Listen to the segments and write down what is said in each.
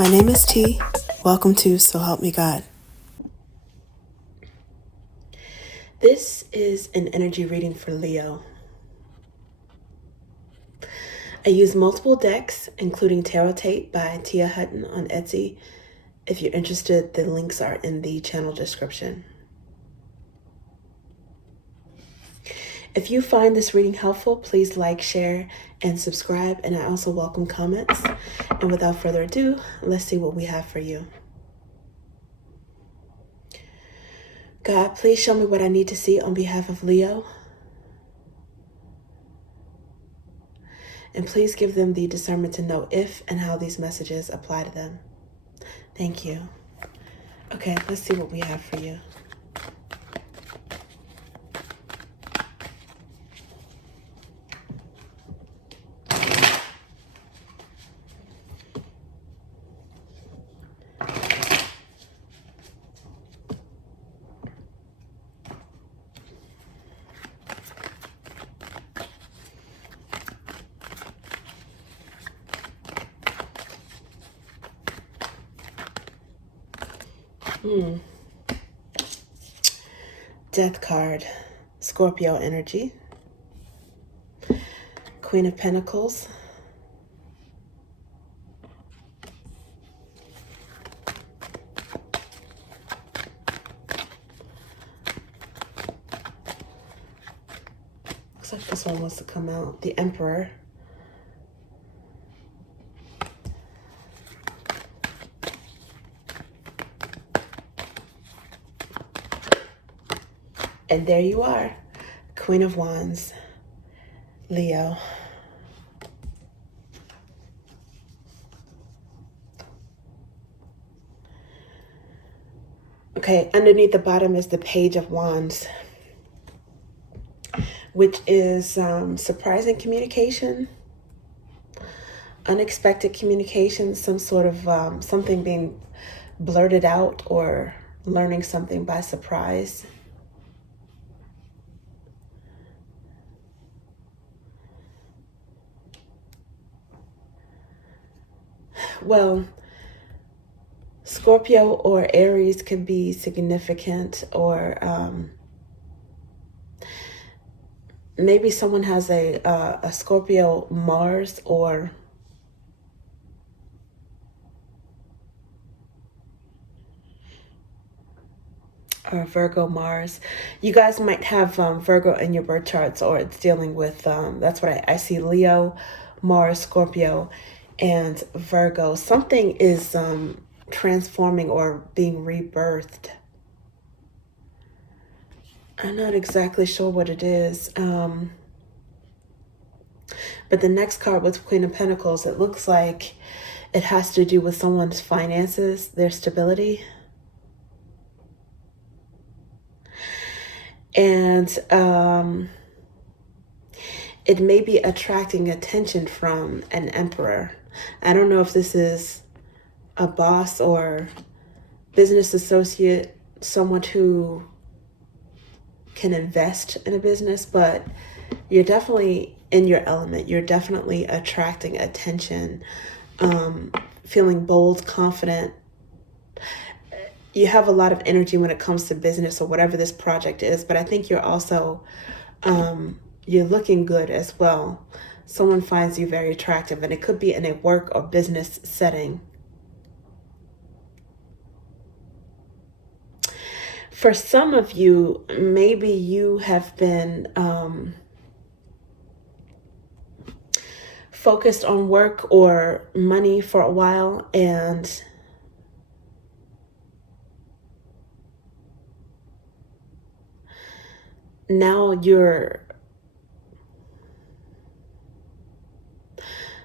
My name is T. Welcome to So Help Me God. This is an energy reading for Leo. I use multiple decks, including Tarot Tape by Tia Hutton on Etsy. If you're interested, the links are in the channel description. If you find this reading helpful, please like, share, and subscribe. And I also welcome comments. And without further ado, let's see what we have for you. God, please show me what I need to see on behalf of Leo. And please give them the discernment to know if and how these messages apply to them. Thank you. Okay, let's see what we have for you. Death card, Scorpio energy. Queen of Pentacles. Looks like this one wants to come out. The Emperor. And there you are, Queen of Wands, Leo. Okay, underneath the bottom is the Page of Wands, which is surprising communication, unexpected communication, some sort of something being blurted out or learning something by surprise. Well, Scorpio or Aries could be significant, or maybe someone has a Scorpio Mars or Virgo Mars. You guys might have Virgo in your birth charts, or it's dealing with, that's what I see, Leo, Mars, Scorpio, and Virgo. Something is transforming or being rebirthed. I'm not exactly sure what it is. But the next card with Queen of Pentacles, it looks like it has to do with someone's finances, their stability. And it may be attracting attention from an emperor. I don't know if this is a boss or business associate, someone who can invest in a business, but you're definitely in your element. You're definitely attracting attention, feeling bold, confident. You have a lot of energy when it comes to business or whatever this project is, but I think you're also, you're looking good as well. Someone finds you very attractive, and it could be in a work or business setting. For some of you, maybe you have been focused on work or money for a while, and now you're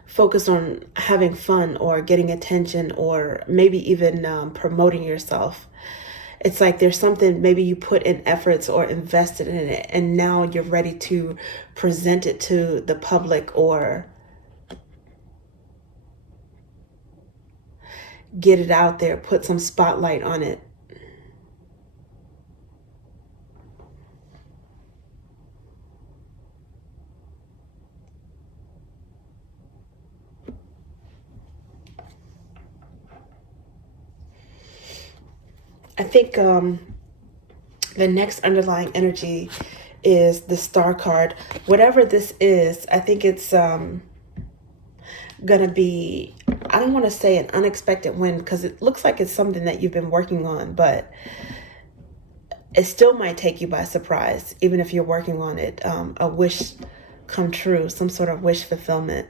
focused on having fun or getting attention, or maybe even promoting yourself. It's like there's something, maybe you put in efforts or invested in it, and now you're ready to present it to the public or get it out there, put some spotlight on it. I think the next underlying energy is the Star card. Whatever this is, I think it's gonna be, I don't want to say an unexpected win, because it looks like it's something that you've been working on, but it still might take you by surprise, even if you're working on it. A wish come true, some sort of wish fulfillment.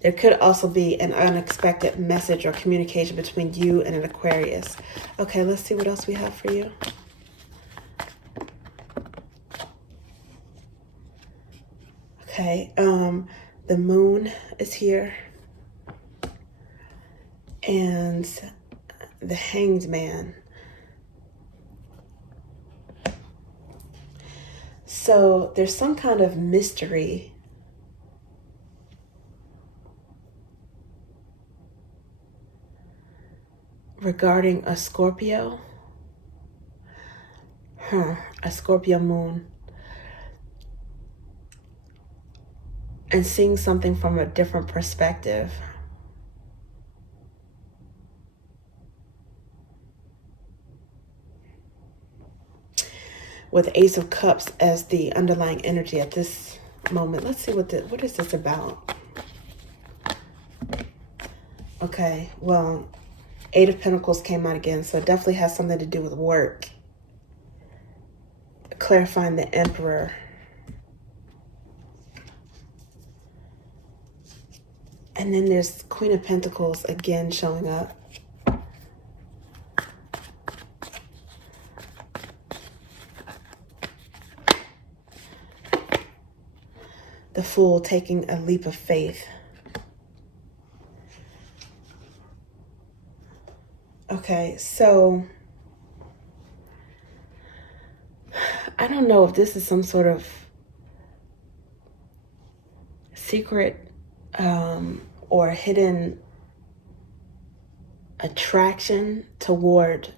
There could also be an unexpected message or communication between you and an Aquarius. Okay, let's see what else we have for you. Okay, the moon is here. And the Hanged Man. So there's some kind of mystery regarding a Scorpio. A Scorpio moon. And seeing something from a different perspective. With Ace of Cups as the underlying energy at this moment. Let's see what is this about? Okay, well, Eight of Pentacles came out again, so it definitely has something to do with work. Clarifying the Emperor. And then there's Queen of Pentacles again showing up. The Fool taking a leap of faith. Okay, so I don't know if this is some sort of secret or hidden attraction toward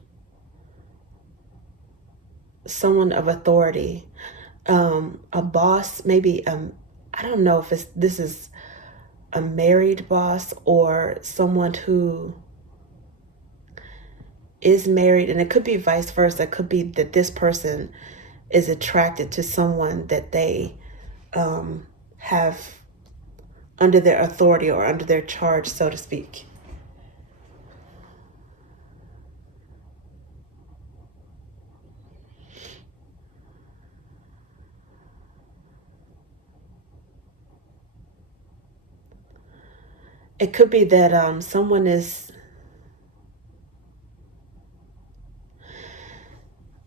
someone of authority, a boss, maybe. I don't know if this is a married boss or someone who is married, and it could be vice versa. It could be that this person is attracted to someone that they have under their authority or under their charge, so to speak. It could be that someone is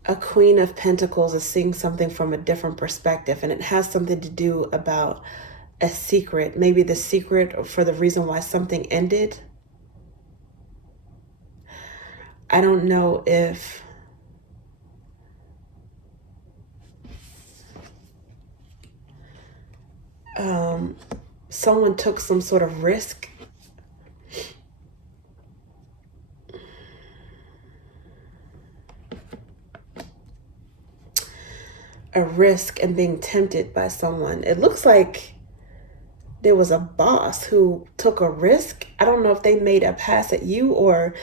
a Queen of Pentacles is seeing something from a different perspective, and it has something to do about a secret, maybe the secret for the reason why something ended. I don't know if someone took some sort of risk. A risk and being tempted by someone. It looks like there was a boss who took a risk. I don't know if they made a pass at you or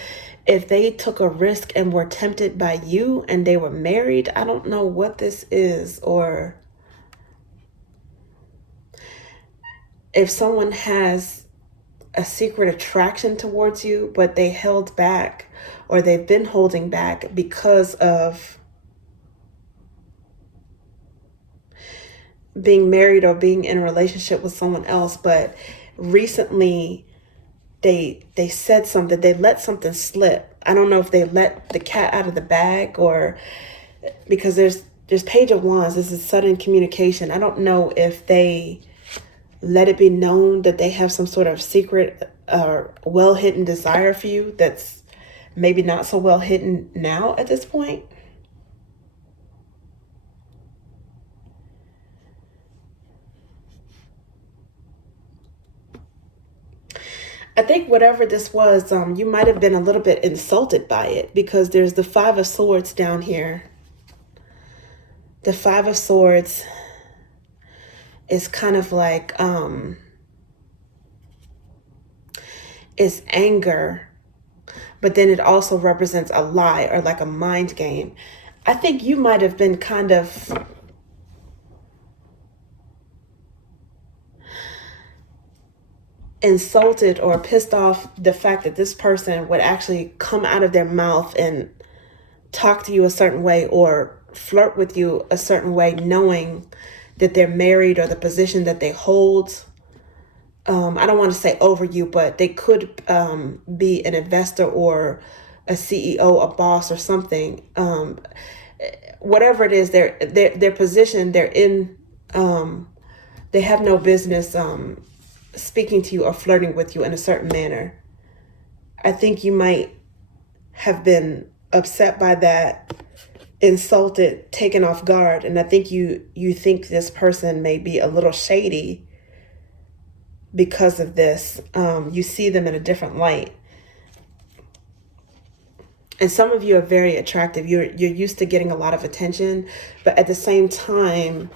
if they took a risk and were tempted by you and they were married. I don't know what this is, or if someone has a secret attraction towards you, but they held back or they've been holding back because of being married or being in a relationship with someone else, but recently they said something, they let something slip. I don't know if they let the cat out of the bag, or because there's Page of Wands, this is sudden communication. I don't know if they let it be known that they have some sort of secret or well-hidden desire for you that's maybe not so well hidden now at this point. I think whatever this was, you might have been a little bit insulted by it, because there's the Five of Swords down here. The Five of Swords is kind of like, is anger, but then it also represents a lie or like a mind game. I think you might have been kind of insulted or pissed off the fact that this person would actually come out of their mouth and talk to you a certain way or flirt with you a certain way, knowing that they're married or the position that they hold. I don't want to say over you, but they could be an investor or a CEO, a boss or something. Whatever it is, their position, they're in, they have no business speaking to you or flirting with you in a certain manner. I think you might have been upset by that, insulted, taken off guard, and I think you think this person may be a little shady because of this. You see them in a different light. And some of you are very attractive. You're used to getting a lot of attention, but at the same time,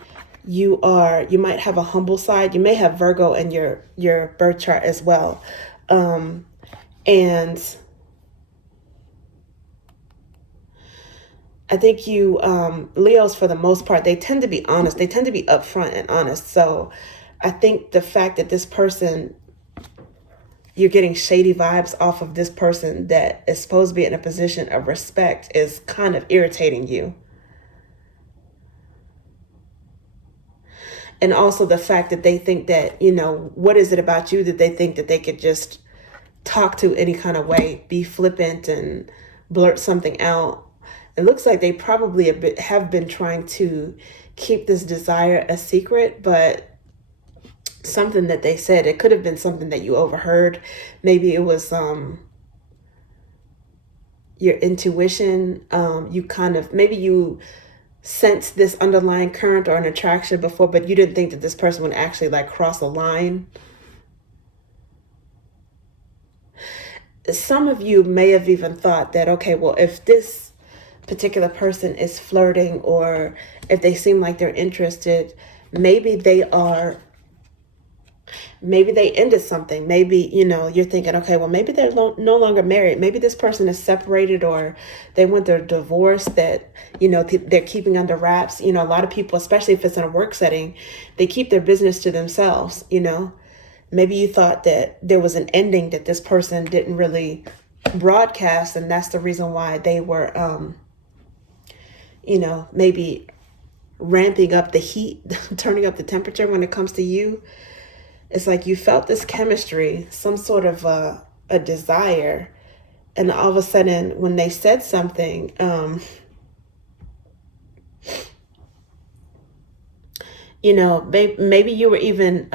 you might have a humble side. You may have Virgo in your birth chart as well. And I think you, Leos, for the most part, they tend to be honest. They tend to be upfront and honest. So I think the fact that this person, you're getting shady vibes off of this person that is supposed to be in a position of respect is kind of irritating you. And also the fact that they think that, what is it about you that they think that they could just talk to any kind of way, be flippant and blurt something out. It looks like they probably have been trying to keep this desire a secret, but something that they said, it could have been something that you overheard. Maybe it was your intuition. Maybe you sensed this underlying current or an attraction before, but you didn't think that this person would actually like cross a line. Some of you may have even thought that, okay, well, if this particular person is flirting or if they seem like they're interested, maybe they ended something. Maybe, you're thinking, okay, well, maybe they're no longer married. Maybe this person is separated or they went through a divorce that, they're keeping under wraps. A lot of people, especially if it's in a work setting, they keep their business to themselves, Maybe you thought that there was an ending that this person didn't really broadcast, and that's the reason why they were, maybe ramping up the heat, turning up the temperature when it comes to you. It's like you felt this chemistry, some sort of a desire, and all of a sudden when they said something, maybe you were even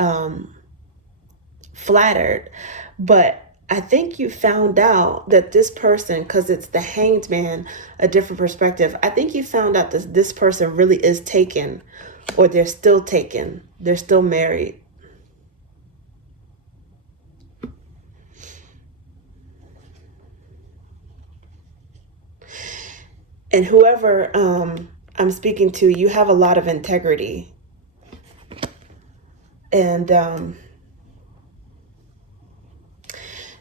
flattered, but I think you found out that this person, because it's the Hanged Man, a different perspective. I think you found out that this person really is taken, or they're still taken. They're still married. And whoever I'm speaking to, you have a lot of integrity. And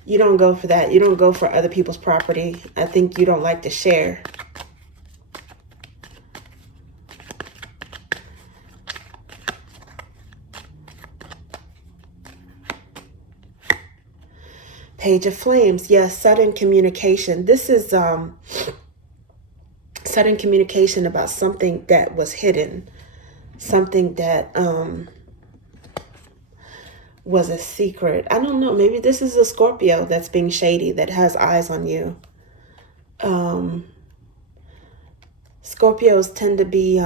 you don't go for that. You don't go for other people's property. I think you don't like to share. Page of Flames. Yes, sudden communication. This is sudden communication about something that was hidden. Something that was a secret. I don't know. Maybe this is a Scorpio that's being shady, that has eyes on you. Scorpios tend to be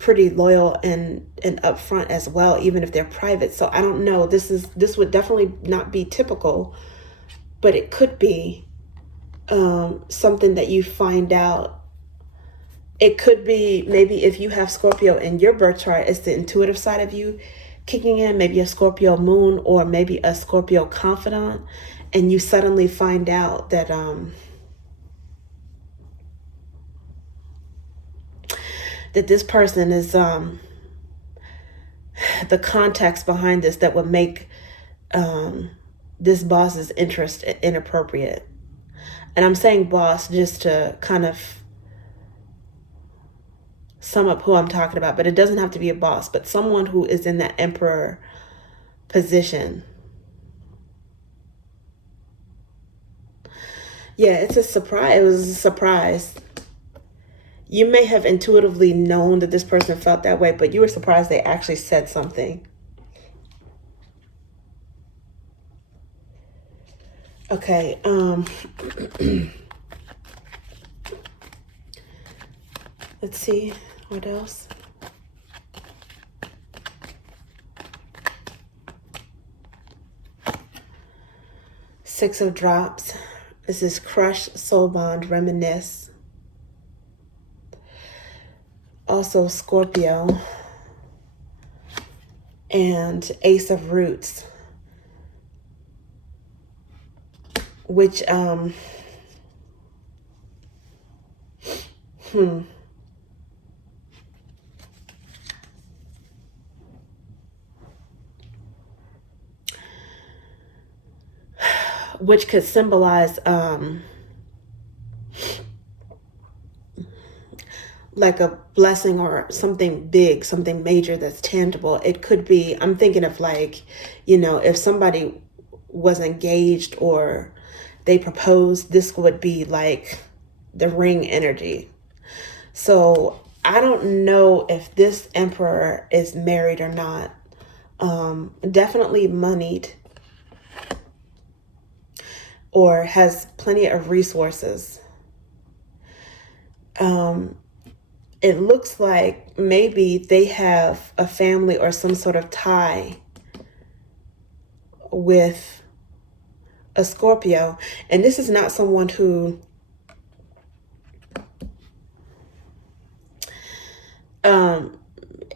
pretty loyal and upfront as well, even if they're private. So I don't know. This would definitely not be typical, but it could be something that you find out. It could be maybe if you have Scorpio in your birth chart, it's the intuitive side of you kicking in, maybe a Scorpio moon or maybe a Scorpio confidant, and you suddenly find out that that this person is the context behind this that would make this boss's interest inappropriate. And I'm saying boss just to kind of sum up who I'm talking about, but it doesn't have to be a boss, but someone who is in that emperor position. Yeah, it's a surprise. It was a surprise. You may have intuitively known that this person felt that way, but you were surprised they actually said something. Okay, let's see, what else? Six of Drops. This is crush, soul bond, reminisce. Also Scorpio. And Ace of Roots. Which, which could symbolize like a blessing or something big, something major that's tangible. It could be, I'm thinking of like, if somebody was engaged or they proposed, this would be like the ring energy. So I don't know if this emperor is married or not. Definitely moneyed or has plenty of resources. It looks like maybe they have a family or some sort of tie with a Scorpio. And this is not someone who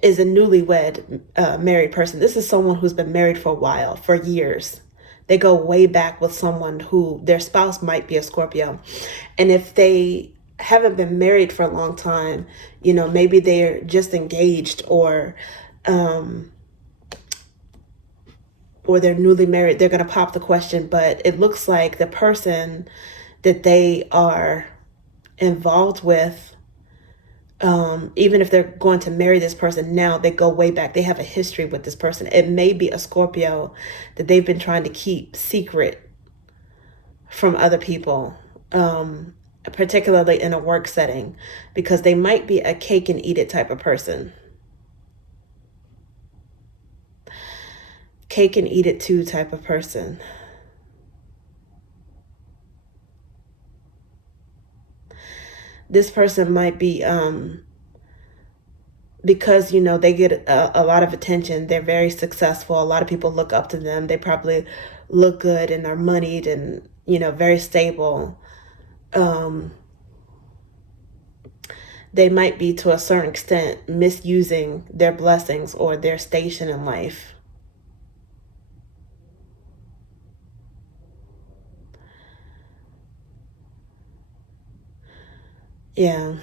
is a newlywed married person. This is someone who's been married for a while, for years. They go way back with someone who their spouse might be a Scorpio. And if they haven't been married for a long time, maybe they're just engaged or they're newly married, they're going to pop the question. But it looks like the person that they are involved with, even if they're going to marry this person now, they go way back. They have a history with this person. It may be a Scorpio that they've been trying to keep secret from other people, particularly in a work setting, because they might be a cake and eat it type of person. Cake and eat it too type of person. This person might be, because, they get a lot of attention. They're very successful. A lot of people look up to them. They probably look good and are moneyed and, very stable. They might be, to a certain extent, misusing their blessings or their station in life. Yeah.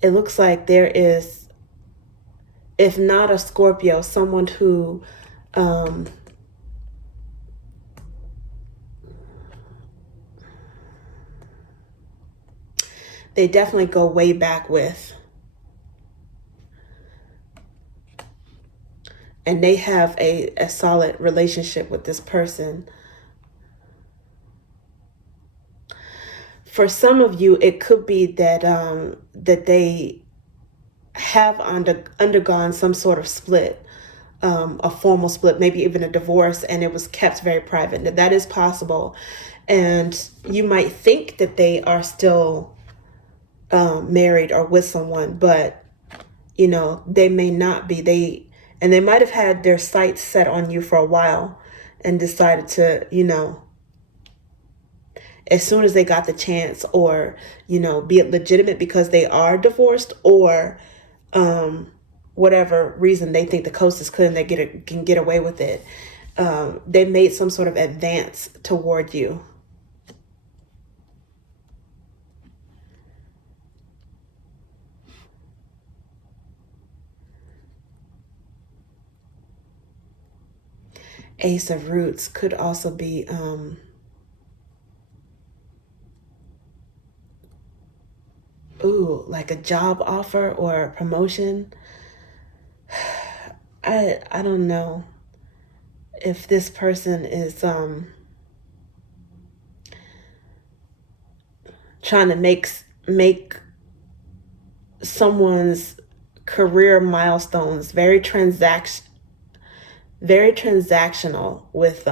It looks like there is, if not a Scorpio, someone who they definitely go way back with. And they have a solid relationship with this person. For some of you, it could be that that they have undergone some sort of split, a formal split, maybe even a divorce, and it was kept very private. That is possible. And you might think that they are still married or with someone, but they may not be. They might have had their sights set on you for a while and decided to, as soon as they got the chance, or, be it legitimate because they are divorced, or whatever reason they think the coast is clear and they can get away with it. They made some sort of advance toward you. Ace of Roots could also be like a job offer or a promotion. I don't know if this person is trying to make someone's career milestones very transactional with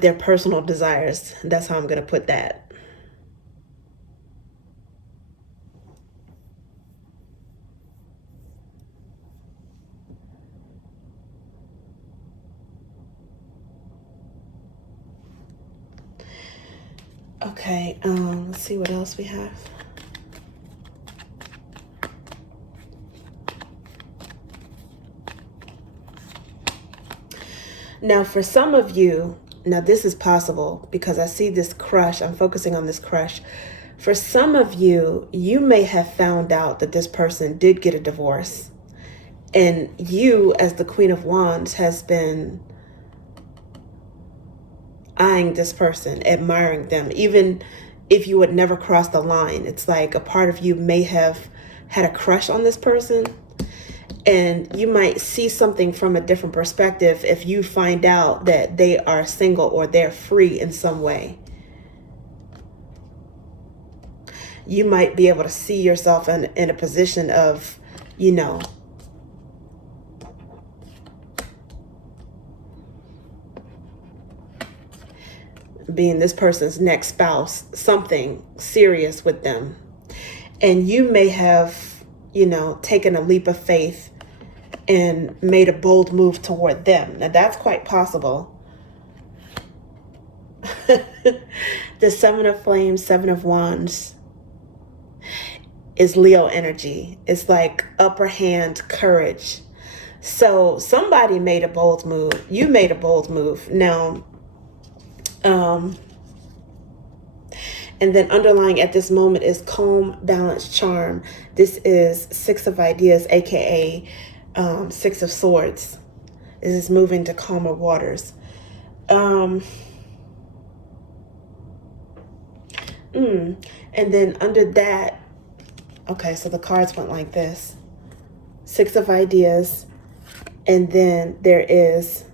their personal desires. That's how I'm going to put that. Okay, let's see what else we have. Now, for some of you, now this is possible because I see this crush. I'm focusing on this crush. For some of you, you may have found out that this person did get a divorce. And you, as the Queen of Wands, has been eyeing this person, admiring them, even if you would never cross the line. It's like a part of you may have had a crush on this person, and you might see something from a different perspective if you find out that they are single or they're free in some way. You might be able to see yourself in a position of, being this person's next spouse, something serious with them. And you may have, taken a leap of faith and made a bold move toward them. Now that's quite possible. The Seven of Flames, Seven of Wands is Leo energy. It's like upper hand courage. So somebody made a bold move. You made a bold move. Now, and then underlying at this moment is calm, balance, charm. This is Six of Ideas, aka Six of Swords. This is moving to calmer waters. And then under that, okay, so the cards went like this. Six of Ideas. And then there is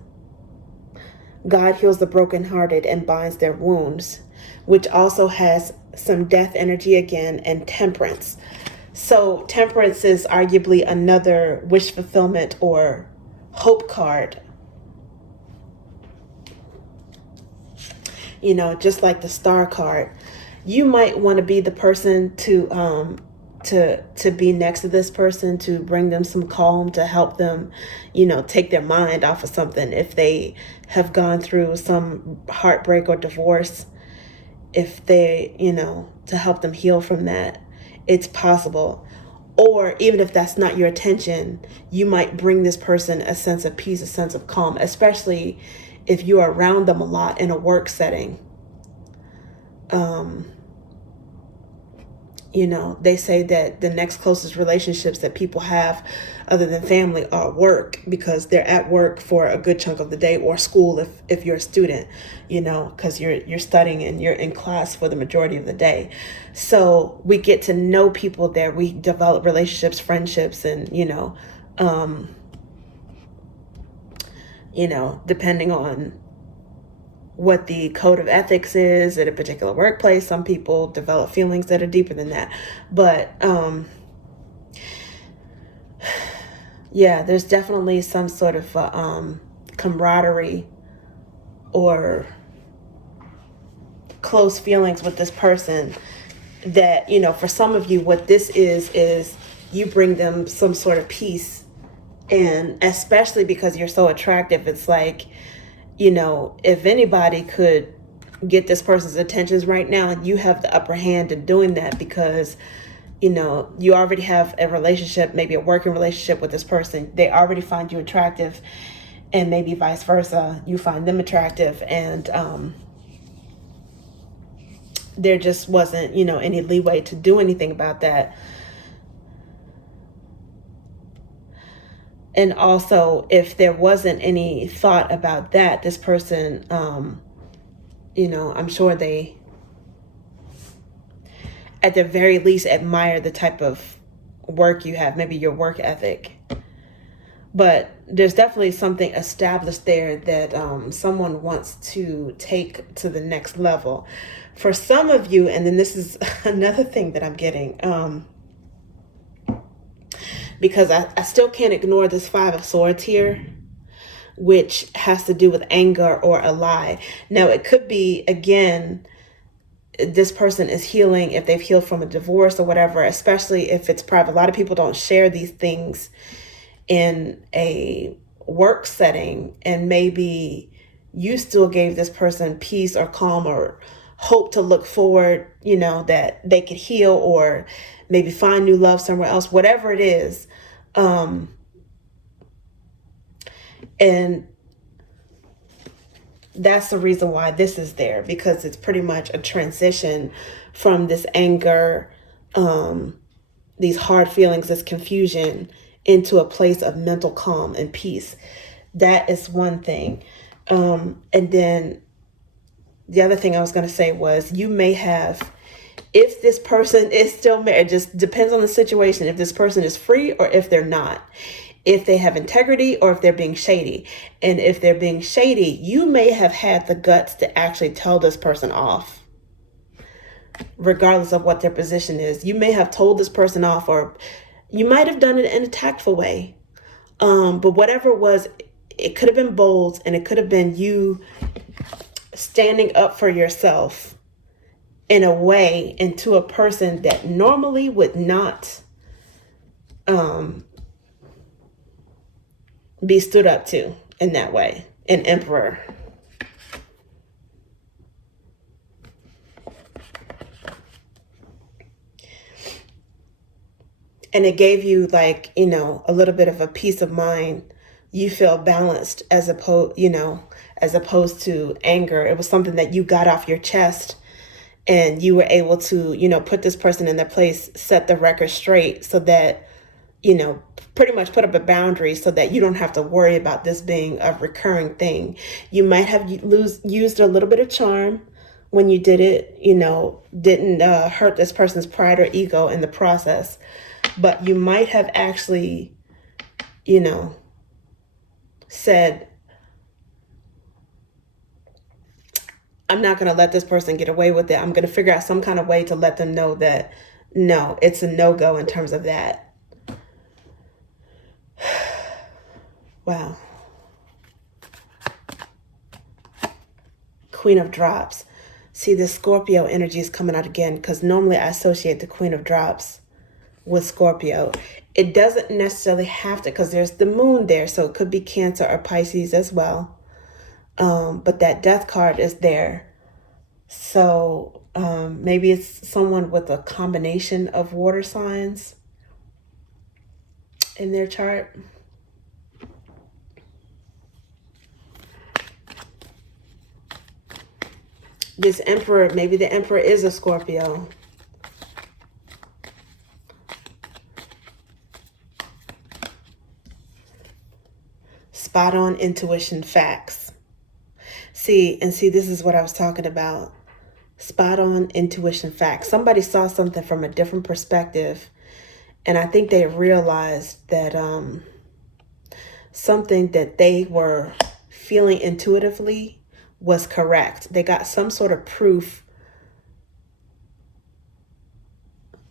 God heals the brokenhearted and binds their wounds, which also has some death energy again, and Temperance. So Temperance is arguably another wish fulfillment or hope card. Just like the Star card. You might want to be the person to be next to this person, to bring them some calm, to help them, take their mind off of something. If they have gone through some heartbreak or divorce, if they, to help them heal from that, it's possible. Or even if that's not your intention, you might bring this person a sense of peace, a sense of calm, especially if you are around them a lot in a work setting. They say that the next closest relationships that people have other than family are work, because they're at work for a good chunk of the day, or school if you're a student, because you're studying and you're in class for the majority of the day. So we get to know people there. We develop relationships, friendships, and, depending on what the code of ethics is at a particular workplace. Some people develop feelings that are deeper than that. But there's definitely some sort of camaraderie or close feelings with this person that, for some of you, what this is you bring them some sort of peace. And especially because you're so attractive, it's like, if anybody could get this person's attentions right now, you have the upper hand in doing that, because, you already have a relationship, maybe a working relationship with this person. They already find you attractive, and maybe vice versa, you find them attractive. And there just wasn't, any leeway to do anything about that. And also, if there wasn't any thought about that, this person, I'm sure they, at the very least, admire the type of work you have, maybe your work ethic. But there's definitely something established there that someone wants to take to the next level. For some of you, and then this is another thing that I'm getting, because I still can't ignore this Five of Swords here, which has to do with anger or a lie. Now, it could be, again, this person is healing if they've healed from a divorce or whatever, especially if it's private. A lot of people don't share these things in a work setting, and maybe you still gave this person peace or calm or hope to look forward, that they could heal or maybe find new love somewhere else, whatever it is. And that's the reason why this is there, because it's pretty much a transition from this anger, these hard feelings, this confusion, into a place of mental calm and peace. That is one thing. And then the other thing I was going to say was, you may have, if this person is still married, it just depends on the situation, if this person is free or if they're not, if they have integrity or if they're being shady. And if they're being shady, you may have had the guts to actually tell this person off, regardless of what their position is. You may have told this person off, or you might have done it in a tactful way. But whatever it was, it could have been bold, and it could have been you standing up for yourself in a way, and to a person that normally would not be stood up to in that way. An Emperor. And it gave you, like, a little bit of a peace of mind. You feel balanced as opposed to anger. It was something that you got off your chest, and you were able to, put this person in their place, set the record straight, so that, pretty much put up a boundary so that you don't have to worry about this being a recurring thing. You might have used a little bit of charm when you did it, didn't hurt this person's pride or ego in the process. But you might have actually, said, I'm not going to let this person get away with it. I'm going to figure out some kind of way to let them know that, no, it's a no-go in terms of that. Wow. Queen of Drops. See, the Scorpio energy is coming out again, because normally I associate the Queen of Drops with Scorpio. It doesn't necessarily have to, because there's the moon there, so it could be Cancer or Pisces as well. But that Death card is there. So maybe it's someone with a combination of water signs in their chart. This Emperor, maybe the Emperor is a Scorpio. Spot on intuition, facts. See, this is what I was talking about. Spot on intuition, facts. Somebody saw something from a different perspective, and I think they realized that something that they were feeling intuitively was correct. They got some sort of proof,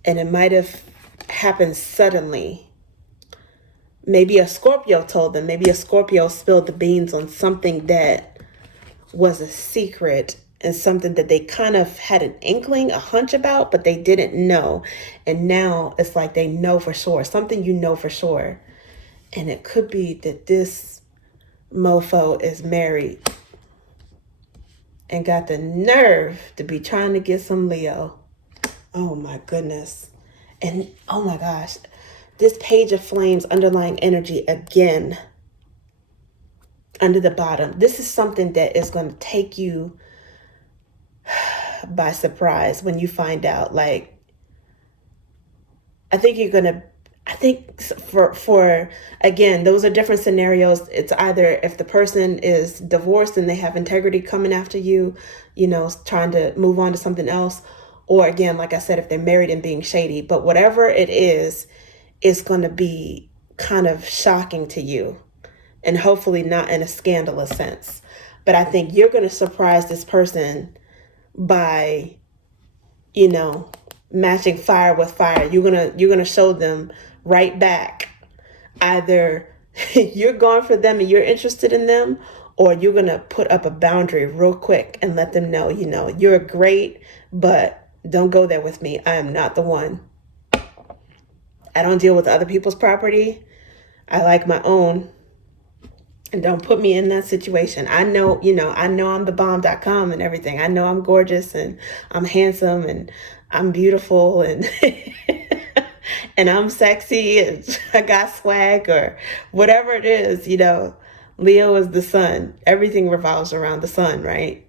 and it might have happened suddenly. Maybe a Scorpio told them. Maybe a Scorpio spilled the beans on something that was a secret, and something that they kind of had an inkling, a hunch about, but they didn't know. And now it's like they know for sure. Something for sure. And it could be that this mofo is married and got the nerve to be trying to get some Leo. Oh my goodness. And oh my gosh, this Page of Flames underlying energy again under the bottom. This is something that is going to take you by surprise when you find out. Like, I think you're going to I think for again, those are different scenarios. It's either if the person is divorced and they have integrity coming after you, trying to move on to something else, or again, like I said, if they're married and being shady. But whatever it is, it's going to be kind of shocking to you, and hopefully not in a scandalous sense. But I think you're going to surprise this person by, matching fire with fire. You're gonna show them right back. Either you're going for them and you're interested in them, or you're gonna put up a boundary real quick and let them know, you're great, but don't go there with me. I am not the one. I don't deal with other people's property. I like my own. And don't put me in that situation. I know I'm the bomb.com and everything. I know I'm gorgeous and I'm handsome and I'm beautiful and and I'm sexy and I got swag or whatever it is, Leo is the sun. Everything revolves around the sun, right?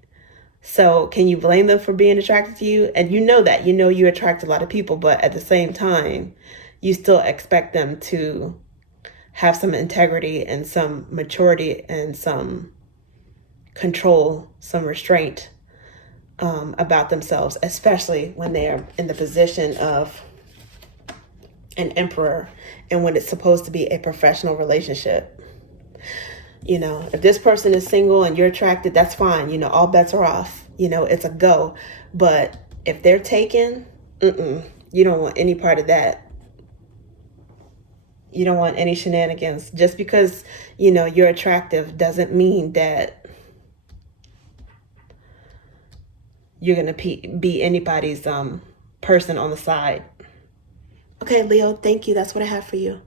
So can you blame them for being attracted to you? And that, you attract a lot of people, but at the same time, you still expect them to have some integrity and some maturity and some control, some restraint about themselves, especially when they are in the position of an emperor and when it's supposed to be a professional relationship. If this person is single and you're attracted, that's fine. All bets are off. It's a go. But if they're taken, you don't want any part of that. You don't want any shenanigans. Just because, you're attractive doesn't mean that you're going to be anybody's person on the side. Okay, Leo, thank you. That's what I have for you.